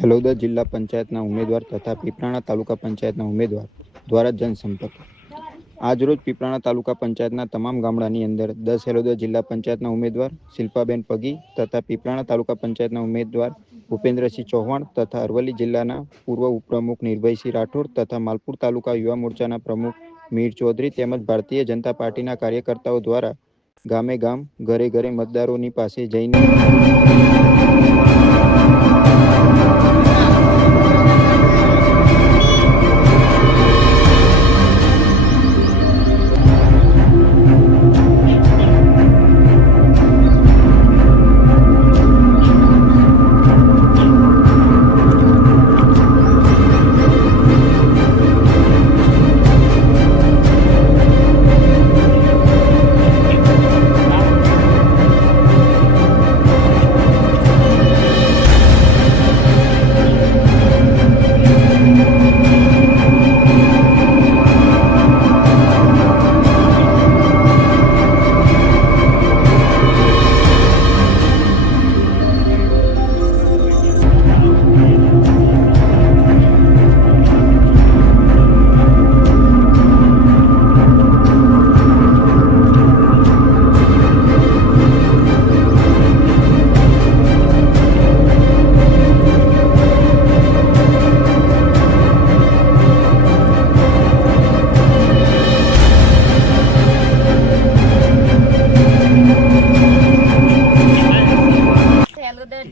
હલોદા જિલ્લા પંચાયતના ઉમેદવાર તથા પીપરાણા તાલુકા પંચાયતના ઉમેદવાર દ્વારા જનસંપર્ક. આજરોજ પીપરાણા તાલુકા પંચાયતના તમામ ગામડાની અંદર 10 હલોદા જિલ્લા પંચાયતના ઉમેદવાર શિલ્પાબેન પગી તથા પીપરાણા તાલુકા પંચાયતના ઉમેદવાર ભૂપેન્દ્રસિંહ ચૌહાણ તથા અરવલ્લી જિલ્લાના પૂર્વ ઉપપ્રમુખ નિર્ભયસિંહ રાઠોડ તથા માલપુર તાલુકા યુવા મોરચાના પ્રમુખ મીર ચૌધરી તેમજ ભારતીય જનતા પાર્ટીના કાર્યકર્તાઓ દ્વારા ગામે ગામ ઘરે ઘરે મતદારોની પાસે જઈને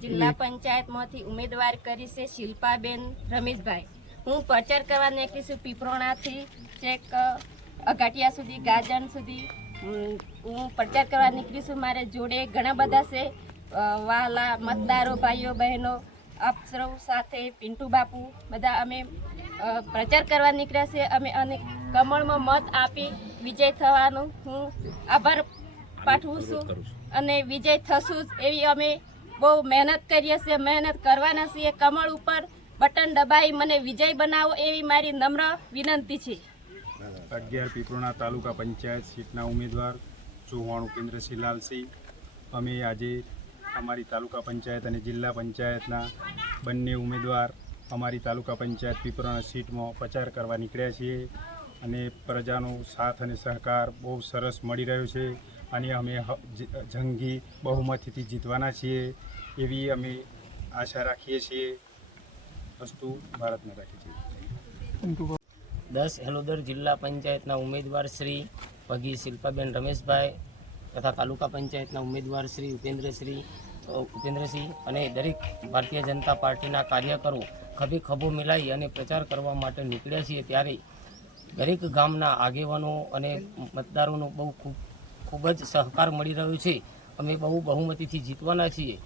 જિલ્લા પંચાયતમાંથી ઉમેદવાર કરી છે શિલ્પાબેન રમેશભાઈ. હું પ્રચાર કરવા નીકળી છું પીપરોણાથી છેક અઘાટિયા સુધી ગાજણ સુધી હું પ્રચાર કરવા નીકળી છું. મારે જોડે ઘણા બધા છે વાલા મતદારો ભાઈઓ બહેનો આપ સૌ સાથે પિન્ટુ બાપુ બધા અમે પ્રચાર કરવા નીકળ્યા છે. અમે અને કમળમાં મત આપી વિજય થવાનું હું આભાર પાઠવું છું અને વિજય થશું જ એવી અમે બહુ મહેનત કરીએ છીએ, મહેનત કરવાના છીએ. કમળ ઉપર બટન દબાઈ મને વિજય બનાવો એવી મારી નમ્ર વિનંતી છે. 11 પીપરોણા તાલુકા પંચાયત સીટના ઉમેદવાર ચૌહાણ ઉપેન્દ્રસિંહ લાલસિંહ. અમે આજે અમારી તાલુકા પંચાયત અને જિલ્લા પંચાયતના બંને ઉમેદવાર અમારી તાલુકા પંચાયત પીપરોણા સીટમાં પ્રચાર કરવા નીકળ્યા છીએ અને પ્રજાનો સાથ અને સહકાર બહુ સરસ મળી રહ્યો છે અને અમે જંગી બહુમતીથી જીતવાના છીએ એવી અમે આશા રાખીએ છીએ. વસ્તુ ભારતને રાખીએ છીએ. 10 હલોદર જિલ્લા પંચાયતના ઉમેદવાર શ્રી પગી શિલ્પાબેન રમેશભાઈ તથા તાલુકા પંચાયતના ઉમેદવાર શ્રી ઉપેન્દ્રસિંહ અને દરેક ભારતીય જનતા પાર્ટીના કાર્યકરો ખભે ખભો મિલાવી અને પ્રચાર કરવા માટે નીકળ્યા છીએ. ત્યારે દરેક ગામના આગેવાનો અને મતદારોનો બહુ ખૂબ જ સહકાર મળી રહ્યો છે. અમે બહુ બહુમતીથી જીતવાના છીએ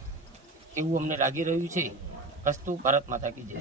એવું અમને લાગી રહ્યું છે. અસ્તુ ભારત માતા કી જય.